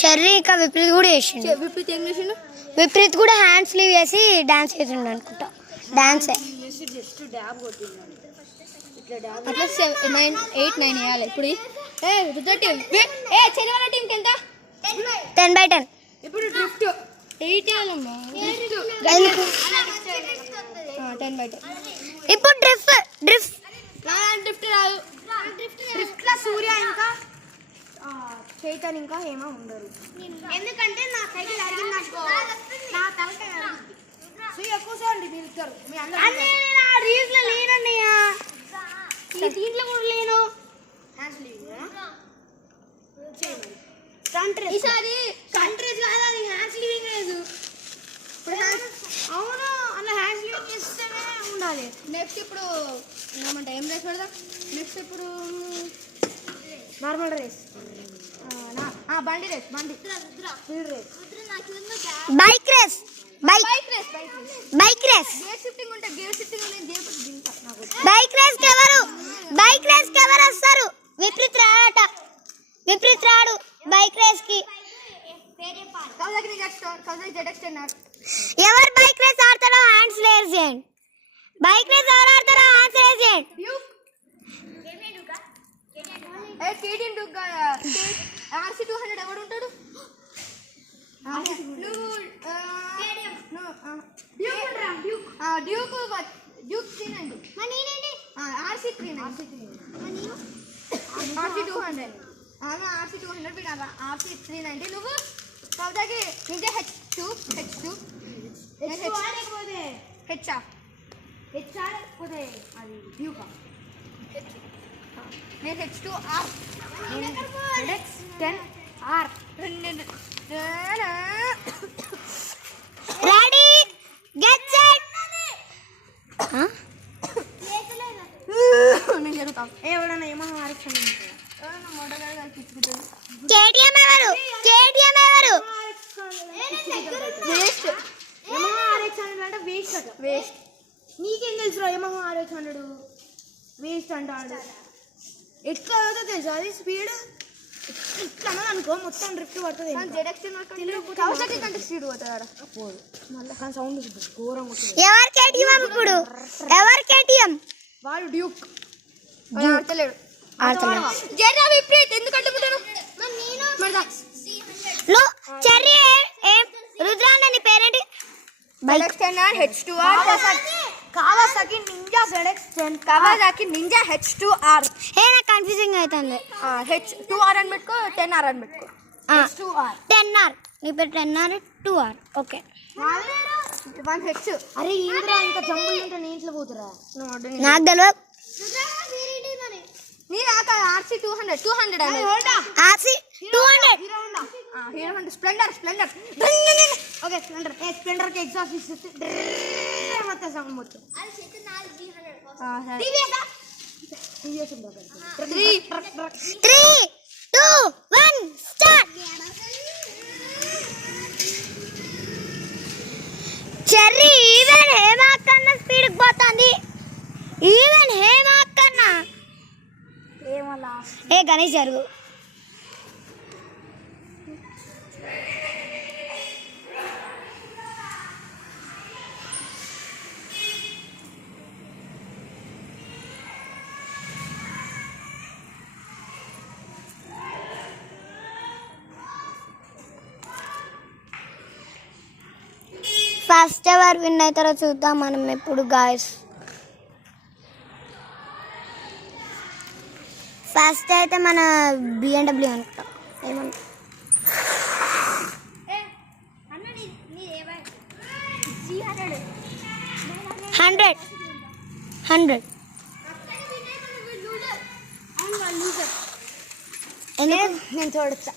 Cherry ఇంకా విపరీత్ కూడా చేసిండు. విపరీత్ కూడా హ్యాండ్ స్లీవ్ వేసి డాన్స్ చేసిండు అనుకుంటా. డాన్స్ అట్లా 7, 8, 9 వేయాలి. ఇప్పుడు 10/10. ఇప్పుడు డ్రిఫ్ట్ 8 వేయాలమ్మా. 10/10. ఇప్పుడు డ్రిఫ్ట్ రాదు. డ్రిఫ్ట్ లో సూర్య ఇంకా చైతన్ ఇంకా ఏమో ఉండరు. ఎందుకంటే నా సైకిల్ అడిగింది నా తలకాయ కూర్చోండి మీరు రీల్స్ లో లేనండి. దీంట్లో కూడా లేను. ఈసారి కంట్రీస్ కాదు, అది హ్యాండ్స్ లివింగ్ లేదు. అవును, అలా హ్యాండ్స్ లివింగ్ చేస్తేనే ఉండాలి. నెక్స్ట్ ఇప్పుడు ఏమంటా ఏం రేస్ పెడదాం. నెక్స్ట్ ఇప్పుడు నార్మల్ రేస్, బండి race, speed race, bike race. Gear shifting ఉంటే గేర్ షిఫ్టింగ్ బైక్ రేస్ ఎవరు వస్తారు? విపరీత్ రాడు బైక్ రేస్ కి. ఎవరు బైక్ రేస్ ఆడతారో హ్యాండ్స్ రేస్ చేయండి. బైక్ రేస్ ఎవరు ఆడతారో హ్యాండ్స్ రేస్ చేయండి. RC200 ఎవడు ఉంటాడు? డ్యూక్ 390. RC200 RC390. నువ్వు కవితకి ఇంకా H2 అది డ్యూకా. నేను H2R, X10R. Ready get set. నేను జరుగుతాం. ఎవడన్నా ఏమో కేటీఎం ఎవరు? వేస్ట్. అంటే వేస్ట్. నీకేం తెలుసు? ఏమో RX100 వేస్ట్ అంటాడు. ఎట్లా అవుతుందో తెలుసు అది స్పీడ్. ఇట్లా అనుకో మొత్తం డ్రిఫ్ట్ పడుతుంది. కంటే స్పీడ్ పోతుంది మళ్ళీ. కానీ సౌండ్ ఘోరం. ఎవరు కేటీఎం? ఇప్పుడు ఎవరు కేటీఎం? వాడు డ్యూక్ ఆడతలేడు. విపరీత్ ఎందుకు అడ్డుకుంటాను? చెర్రీ రుద్రాన్న నీ పేరేంటి? H2R Kawasaki ninja ZX10 Kawasaki ninja H2R. నాకు కన్ఫ్యూజింగ్ అవుతుంది. H2R అని పెట్టుకో, 10R అని పెట్టుకో. H2R 10R. నీ పేరు 10R 2R. ఓకే. 1H. అరే ఏంద్రా ఇంకా జంబులు ఉంటే నీ ఇంట్లో పోతురా? నాకు తెలియదు. RC200 hero Honda Splendor. Okay Splendor కి ఎగ్జాస్ట్ ఇస్తే మొత్తం సౌండ్ మొత్తం. 3, 2, 1 స్టార్ట్. చెర్రీ ఈవెన్ హేమా కన్నా స్పీడ్ పోతుంది. ఏ గణేష్ జరుగు. ఫస్ట్ ఎవరు విన్ అవుతారో చూద్దాం మనం ఇప్పుడు గాయస్. ఫస్ట్ అయితే మన BMW అనుకుంటా. ఏమంటా 100 నేను చూడొచ్చా?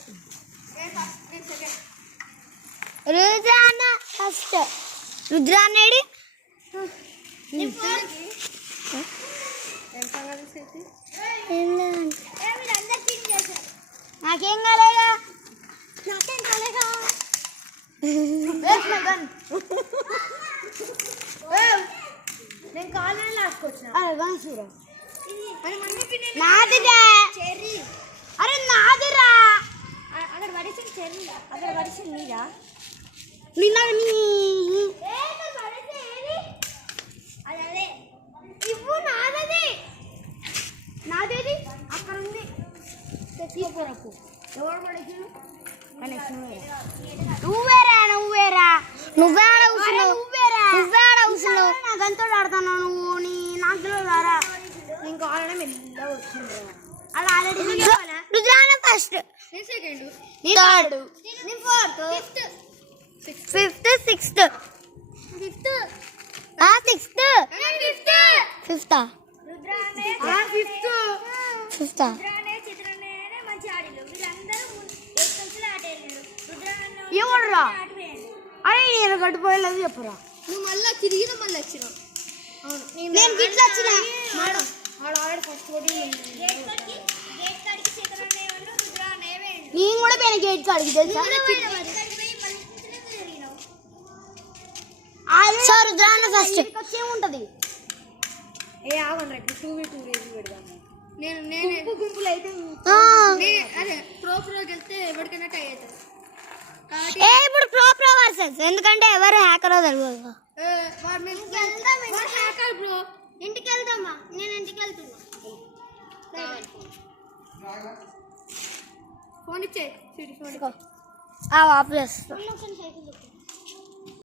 రుద్రాన్న ఫస్ట్. రుద్రాన్నేడి నాకేం కాలేదా? నేను కాలేజ్ రాసుకొచ్చిన. నాదిగా నిన్న నాదేది అక్కడ ఉంది తీసుకోరకు ఎవరు పడేసాడు నువ్వేరా నాకంతో ఆడుతున్నావు నువ్వు నీ నాకు రారా ఇంకా ఆడనే మెల్లగా వచ్చింది అలా ఆల్రెడీ రుద్రాన ఫస్ట్ నేను సెకండ్ థర్డ్ నేను fourth fifth sixth fifth sixth ఫిఫ్తా ఫిఫ్తా ఎవరురా అరే నేను గడిపోయేది చెప్పురా నువ్వు మళ్ళీ తిరిగిన మళ్ళీ వచ్చినావు నేను గిట్ల వచ్చిన మేడం ఆడ ఫస్ట్ నేను కూడా పోయిన గేట్ కాడికి తెలుసా సార్ రుద్రాన ఫస్ట్ వచ్చేముంటది ఏ ఆగండి 2v2 రేసి పెడదాము నేను గుంపులు అయితే అదే ప్రో వెళ్తే ఎవరికైనా టై అవుతుంది ఇప్పుడు ప్రో వర్సెస్ ఎందుకంటే ఎవరు హ్యాకరో తెలియదు హ్యాకర్ బ్రో ఇంటికి వెళ్దామా నేను ఇంటికి వెళ్తున్నా ఫోన్ ఇచ్చే ఆఫ్ చేస్తా